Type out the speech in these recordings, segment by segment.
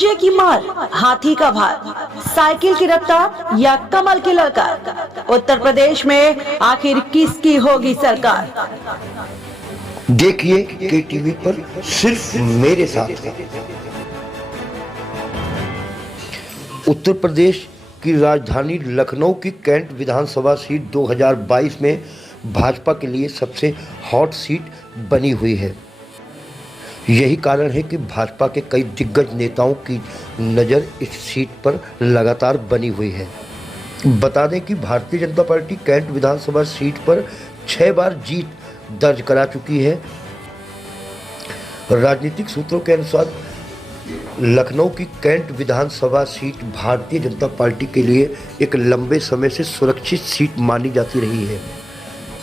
पंजे की मार, हाथी का भार, साइकिल की रफ्तार या कमल की ललकार, उत्तर प्रदेश में आखिर किसकी होगी सरकार? देखिए KTV पर सिर्फ मेरे साथ। उत्तर प्रदेश की राजधानी लखनऊ की कैंट विधानसभा सीट 2022 में भाजपा के लिए सबसे हॉट सीट बनी हुई है। यही कारण है कि भाजपा के कई दिग्गज नेताओं की नज़र इस सीट पर लगातार बनी हुई है। बता दें कि भारतीय जनता पार्टी कैंट विधानसभा सीट पर 6 बार जीत दर्ज करा चुकी है। राजनीतिक सूत्रों के अनुसार लखनऊ की कैंट विधानसभा सीट भारतीय जनता पार्टी के लिए एक लंबे समय से सुरक्षित सीट मानी जाती रही है।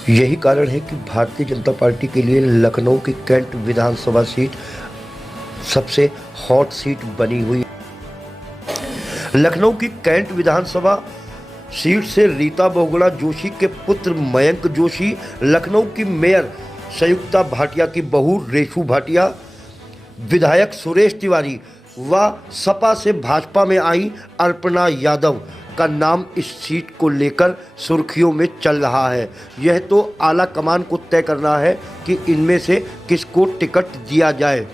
यही कारण है कि भारतीय जनता पार्टी के लिए लखनऊ की कैंट विधानसभा सीट सबसे हॉट सीट बनी हुई है। लखनऊ की कैंट विधानसभा सीट से रीता बहुगुणा जोशी के पुत्र मयंक जोशी, लखनऊ की मेयर संयुक्ता भाटिया की बहू रेशू भाटिया, विधायक सुरेश तिवारी व सपा से भाजपा में आई अर्पणा यादव का नाम इस सीट को लेकर सुर्खियों में चल रहा है। यह तो आला कमान को तय करना है कि इनमें से किसको टिकट दिया जाए।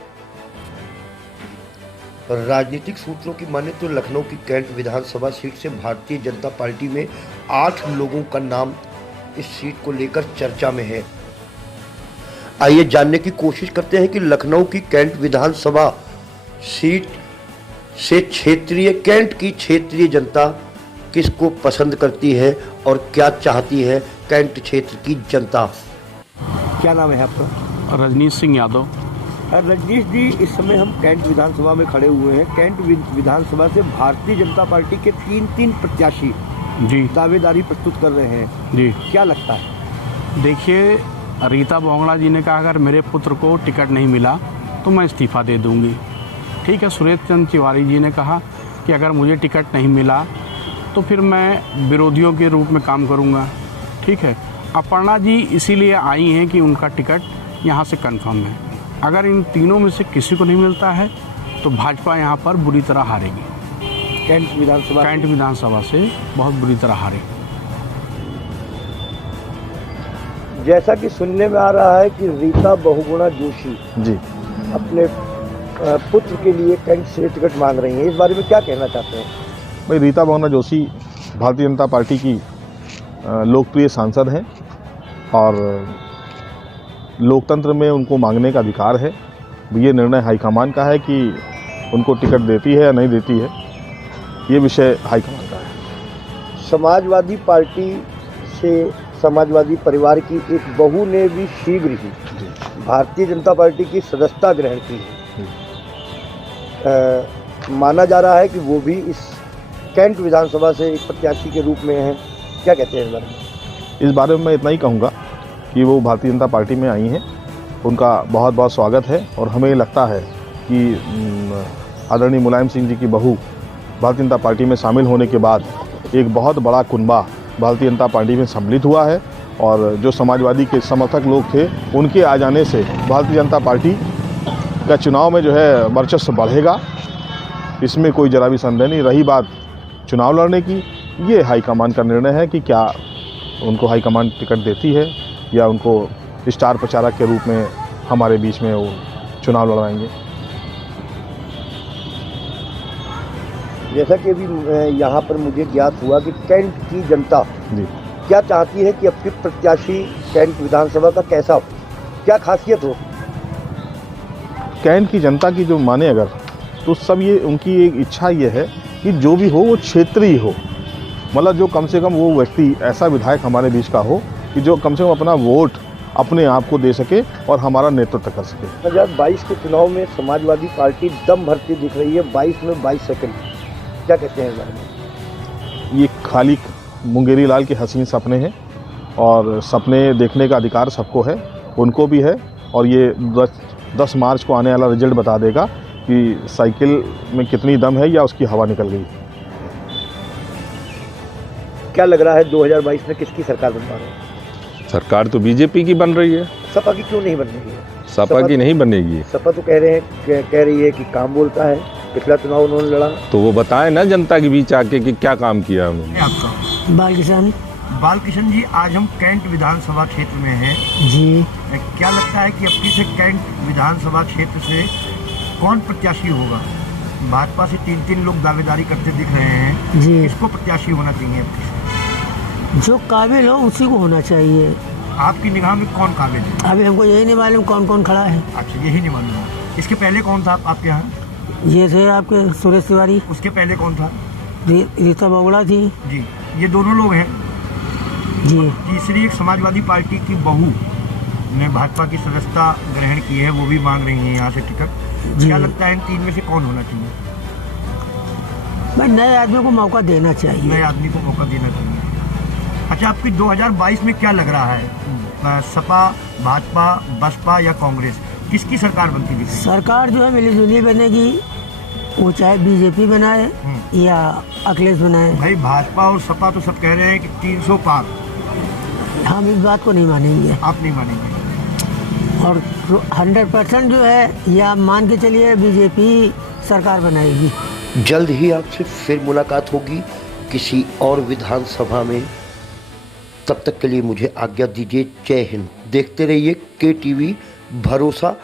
राजनीतिक सूत्रों की माने तो लखनऊ की कैंट विधानसभा सीट से भारतीय जनता पार्टी में 8 लोगों का नाम इस सीट को लेकर चर्चा में है। आइए जानने की कोशिश करते हैं कि लखनऊ की कैंट विधानसभा सीट से कैंट की क्षेत्रीय जनता किसको पसंद करती है और क्या चाहती है कैंट क्षेत्र की जनता। क्या नाम है आपका? रजनीश सिंह यादव। रजनीश जी, इस समय हम कैंट विधानसभा में खड़े हुए हैं। कैंट विधानसभा से भारतीय जनता पार्टी के 3 प्रत्याशी जी दावेदारी प्रस्तुत कर रहे हैं जी। क्या लगता है? देखिए, रीता बहुगुणा जी ने कहा अगर मेरे पुत्र को टिकट नहीं मिला तो मैं इस्तीफ़ा दे दूंगी। ठीक है। सुरेश चंद्र तिवारी जी ने कहा कि अगर मुझे टिकट नहीं मिला तो फिर मैं विरोधियों के रूप में काम करूंगा। ठीक है। अपर्णा जी इसीलिए आई हैं कि उनका टिकट यहाँ से कंफर्म है। अगर इन तीनों में से किसी को नहीं मिलता है तो भाजपा यहाँ पर बुरी तरह हारेगी। कैंट विधानसभा से बहुत बुरी तरह हारेगी। जैसा कि सुनने में आ रहा है कि रीता बहुगुणा जोशी जी अपने पुत्र के लिए कैंट से टिकट मांग रही हैं, इस बारे में क्या कहना चाहते हैं? भाई, रीता बहुगुणा जोशी भारतीय जनता पार्टी की लोकप्रिय सांसद हैं और लोकतंत्र में उनको मांगने का अधिकार है। ये निर्णय हाईकमान का है कि उनको टिकट देती है या नहीं देती है, ये विषय हाईकमान का है। समाजवादी पार्टी से समाजवादी परिवार की एक बहू ने भी शीघ्र ही भारतीय जनता पार्टी की सदस्यता ग्रहण की है। माना जा रहा है कि वो भी इस कैंट विधानसभा से एक प्रत्याशी के रूप में है। क्या कहते हैं इस बारे में? इस बारे में मैं इतना ही कहूँगा कि वो भारतीय जनता पार्टी में आई हैं, उनका बहुत बहुत स्वागत है। और हमें लगता है कि आदरणीय मुलायम सिंह जी की बहू भारतीय जनता पार्टी में शामिल होने के बाद एक बहुत बड़ा कुनबा भारतीय जनता पार्टी में सम्मिलित हुआ है और जो समाजवादी के समर्थक लोग थे उनके आ जाने से भारतीय जनता पार्टी का चुनाव में जो है वर्चस्व बढ़ेगा, इसमें कोई जरा भी संदेह नहीं। रही बात चुनाव लड़ने की, ये हाईकमान का निर्णय है कि क्या उनको हाईकमान टिकट देती है या उनको स्टार प्रचारक के रूप में हमारे बीच में वो चुनाव लड़वाएंगे। जैसा कि अभी यहाँ पर मुझे ज्ञात हुआ कि कैंट की जनता जी क्या चाहती है कि अपनी प्रत्याशी कैंट विधानसभा का कैसा हो, क्या खासियत हो? कैंट की जनता की जो माने अगर तो सब ये उनकी एक इच्छा ये है कि जो भी हो वो क्षेत्रीय हो, मतलब जो कम से कम वो व्यक्ति ऐसा विधायक हमारे बीच का हो कि जो कम से कम अपना वोट अपने आप को दे सके और हमारा नेतृत्व कर सके। 2022 के चुनाव में समाजवादी पार्टी दम भरती दिख रही है 22 में 22 सेकंड। क्या कहते हैं इस बारे में? ये खाली मुंगेरी लाल के हसीन सपने हैं और सपने देखने का अधिकार सबको है, उनको भी है। और ये 10 मार्च को आने वाला रिजल्ट बता देगा कि साइकिल में कितनी दम है या उसकी हवा निकल गई। क्या लग रहा है 2022 में किसकी सरकार बन पा रही है? सरकार तो बीजेपी की बन रही है। सपा की क्यों नहीं बन रही है? सपा की नहीं बनेगी। सपा तो कह रही है कि काम बोलता है। पिछला चुनाव उन्होंने लड़ा। तो वो बताएं ना जनता के बीच आके कि क्या काम किया उन्होंने। आपका बाल किसान बालकिशन जी, आज हम कैंट विधानसभा क्षेत्र में हैं। जी। क्या लगता है कि अब से कैंट विधानसभा क्षेत्र से कौन प्रत्याशी होगा? भाजपा से 3 लोग दावेदारी करते दिख रहे हैं जी। किसको प्रत्याशी होना चाहिए अब से? जो काबिल हो उसी को होना चाहिए। आपकी निगाह में कौन काबिल है? अभी हमको यही नहीं मालूम कौन कौन खड़ा है। अच्छा, यही नहीं मालूम। इसके पहले कौन था आपके यहाँ? ये थे आपके सुरेश तिवारी, उसके पहले कौन था? रीता बोगड़ा थी। जी, ये दोनों लोग हैं। जी। तीसरी एक समाजवादी पार्टी की बहू ने भाजपा की सदस्यता ग्रहण की है, वो भी मांग रही है यहाँ से टिकट। जी। क्या लगता है इन 3 में से कौन होना चाहिए? भाई नए आदमी को मौका देना चाहिए। नए आदमी को मौका देना चाहिए। अच्छा, आपकी 2022 में क्या लग रहा है? सपा, भाजपा, बसपा या कांग्रेस, किसकी सरकार बनती दिख रही है? सरकार जो है मिलीजुली बनेगी, वो चाहे बीजेपी बनाए या अखिलेश बनाए। भाई भाजपा और सपा तो सब कह रहे हैं कि 300 पार। हम इस बात को नहीं मानेंगे आप नहीं मानेंगे? और 100% जो है या मान के चलिए बीजेपी सरकार बनाएगी। जल्द ही आपसे फिर मुलाकात होगी किसी और विधानसभा में। तब तक के लिए मुझे आज्ञा दीजिए। जय हिंद। देखते रहिए KTV भरोसा।